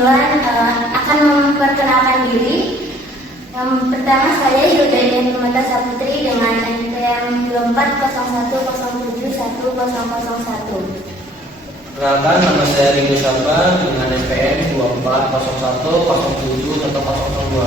akan memperkenalkan diri. Yang pertama, saya Yuda Nurmata Saputri dengan NPM 2401071001. Perkenalkan, nama saya Ringo Syamba dengan NPM 2401071002.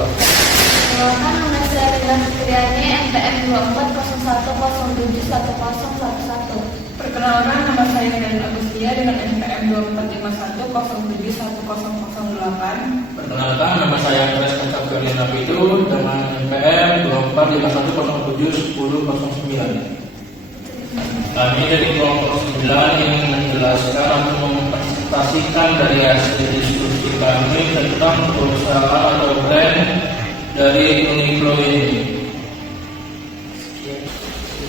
Perkenalkan, nama saya Rina Fitriani, NPM 2401071011. Perkenalkan, nama saya Nilai Agustia dengan NPM 2451071008. Perkenalkan, nama saya Andres Kancapurnia Napitu dengan NPM 2451071009. Kami dari kelompok 9 yang menjelaskan atau mempresentasikan dari hasil diskusi kami tentang perusahaan atau brand dari Uniqlo ini.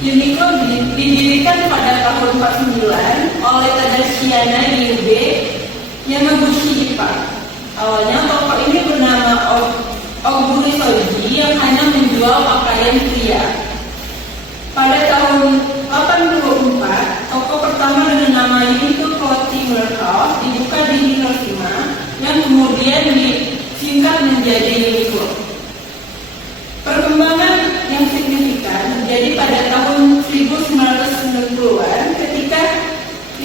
Uniqlo didirikan pada tahun 49 oleh Tadashiana Ryube Yamaguchi, Jepang. Awalnya toko ini bernama Oguri Soji yang hanya menjual pakaian pria. Pada tahun 84, toko pertama dengan nama Uniqlo Clothing Warehouse dibuka di Hiroshima yang kemudian disingkat menjadi Uniqlo. Perkembangan yang signifikan terjadi pada tahun 1990-an ketika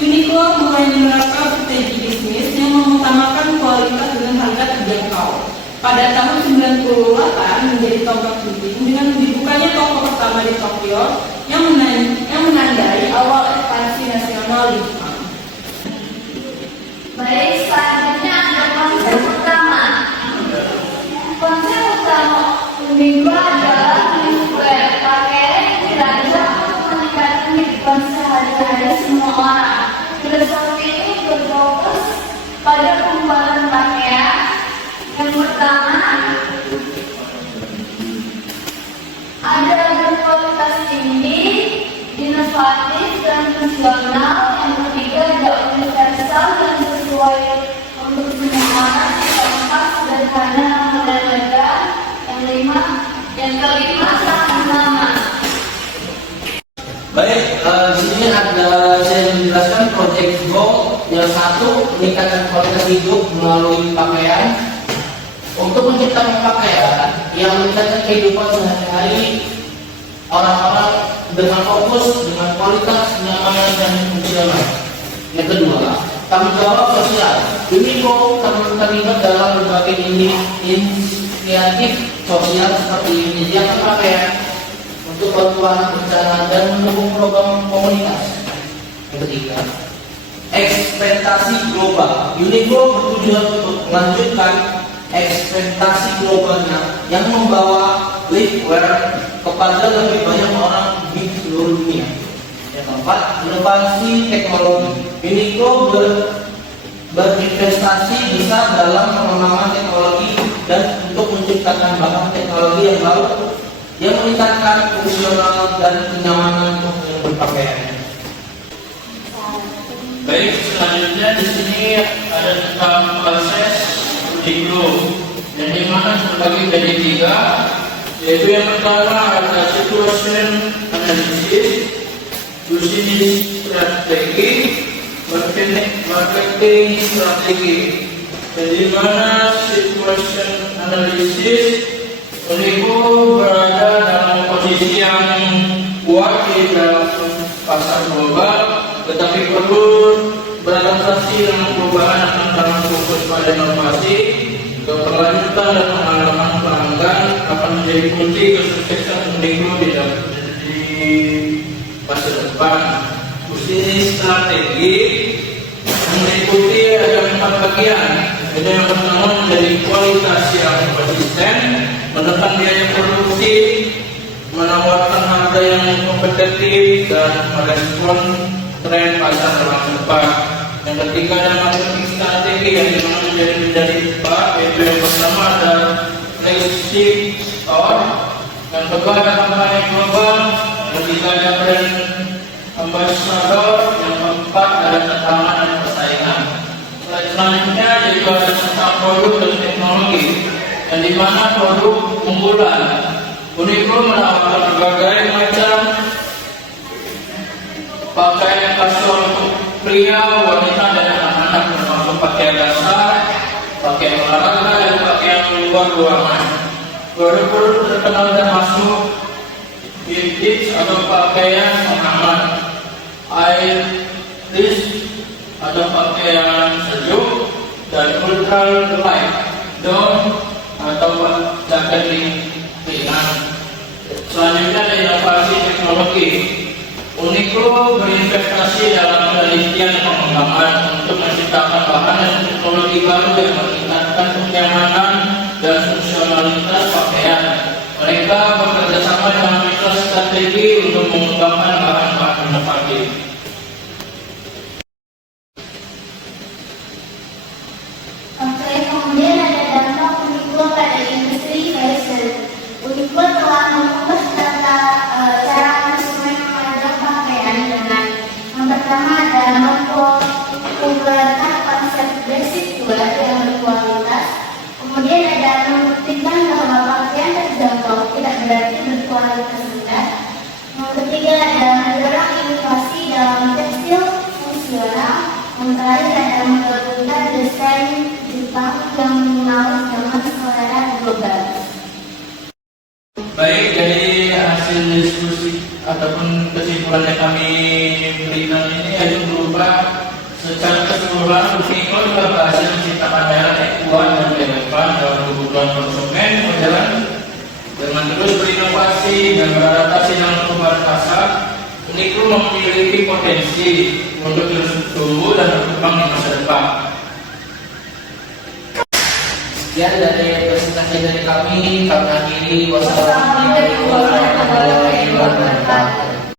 Uniqlo mulai menerapkan strategi bisnis yang mengutamakan kualitas dengan harga terjangkau. Pada tahun 98 menjadi tonggak penting dengan dibukanya toko pertama di Tokyo yang menandai awal ekspansi nasional di Jepang. Baik, selanjutnya ada konsep utama. Konsep utama Uniqlo adalah liveware, pakaian yang dirancang untuk meningkatkan kehidupan sehari-hari semua orang. Filosofi ini berfokus pada pembuatan pakaian. Yang pertama, ada berkualitas tinggi, inovatif dan fungsional. Yang ketiga, ada universal dan sesuai untuk semua orang. Yang keempat, sederhana dan elegan. Yang kelima, tahan lama. Baik, di sini ada saya menjelaskan Project Go. Yang satu, meningkatkan kualitas hidup melalui pakaian. Untuk menciptakan pakaian yang meningkatkan kehidupan sehari-hari orang-orang dengan fokus, dengan kualitas, kenyamanan dan fungsional. Yang kedua, tanggung jawab sosial. Uniqlo terlibat dalam berbagai inisiatif sosial seperti menyediakan pakaian untuk bantuan bencana dan mendukung program komunitas. Yang ketiga, ekspektasi global. Uniqlo bertujuan untuk melanjutkan ekspektasi globalnya yang membawa liveware kepada lebih banyak orang di seluruh dunia. Yang keempat, inovasi teknologi. Uniqlo berinvestasi besar dalam pengembangan teknologi dan untuk menciptakan bahan teknologi yang baru yang meningkatkan fungsional dan kenyamanan untuk yang berpakaian. Baik, selanjutnya di sini ada tentang proses Uniqlo yang dimana terbagi menjadi 3, yaitu yang pertama adalah situation analysis, business strategi, marketing strategi. Yang dimana situation analysis, Uniqlo berada dalam posisi yang kuat di dalam pasar global, tetapi perlu beradaptasi dengan perubahan akan fokus pada inovasi, keberlanjutan dan pengalaman pelanggan akan menjadi kunci kesuksesan Uniqlo di masa depan. Bisnis strategi meliputi ada 4 bagian. Jadi yang pertama menjadi kualitas yang konsisten, menekan biaya produksi, menawarkan harga yang kompetitif dan merespon tren pasar dalam depan. Yang ketiga ada marketing strategi yang dimana menjadi 4, yaitu yang pertama ada flagship store, yang kedua ada kampanye global, yang ketiga ada brand ambassador, yang keempat ada tantangan dan persaingan. Selanjutnya juga ada tentang produk dan teknologi, yang dimana produk unggulan Uniqlo menawarkan berbagai macam pakaian kasual untuk pria, wanita dan anak-anak, termasuk pakaian dasar, pakaian luar ruangan. Produk-produk terkenal termasuk vintage atau pakaian menghangat, air tis atau pakaian sejuk, dan ultralight down atau jaket ringan. Selanjutnya ada inovasi teknologi. Uniqlo berinvestasi dalam penelitian dan pengembangan untuk menciptakan bahan dan teknologi baru yang meningkatkan kenyamanan dan fungsionalitas pakaian. Mereka bekerja sama dengan mitra strategi untuk mengembangkan bahan-bahan inovatif. Oke, kemudian ada dampak Uniqlo pada industri fashion. Uniqlo telah mengubah cara konsumen memandang pakaian dengan yang pertama adalah mempopulerkan konsep basic wear yang berkualitas. Kemudian ada membuktikan bahwa pakaian terjangkau tidak berarti berkualitas rendah. Yang ketiga adalah mendorong inovasi dalam tekstil fungsional. Yang terakhir adalah menggabungkan desain Jepang yang minimalis dengan selera global. Baik, dari hasil diskusi ataupun kesimpulan yang kami berikan ini yaitu berupa secara keseluruhan Uniqlo juga berhasil menciptakan merek yang kuat dan relevan dalam kebutuhan konsumen berjalan dengan terus berinovasi dan beradaptasi dengan perubahan pasar. Uniqlo memiliki potensi untuk terus tumbuh dan berkembang di masa depan. Sekian dari presentasi dari kami akhiri. Wassalamualaikum warahmatullahi wabarakatuh.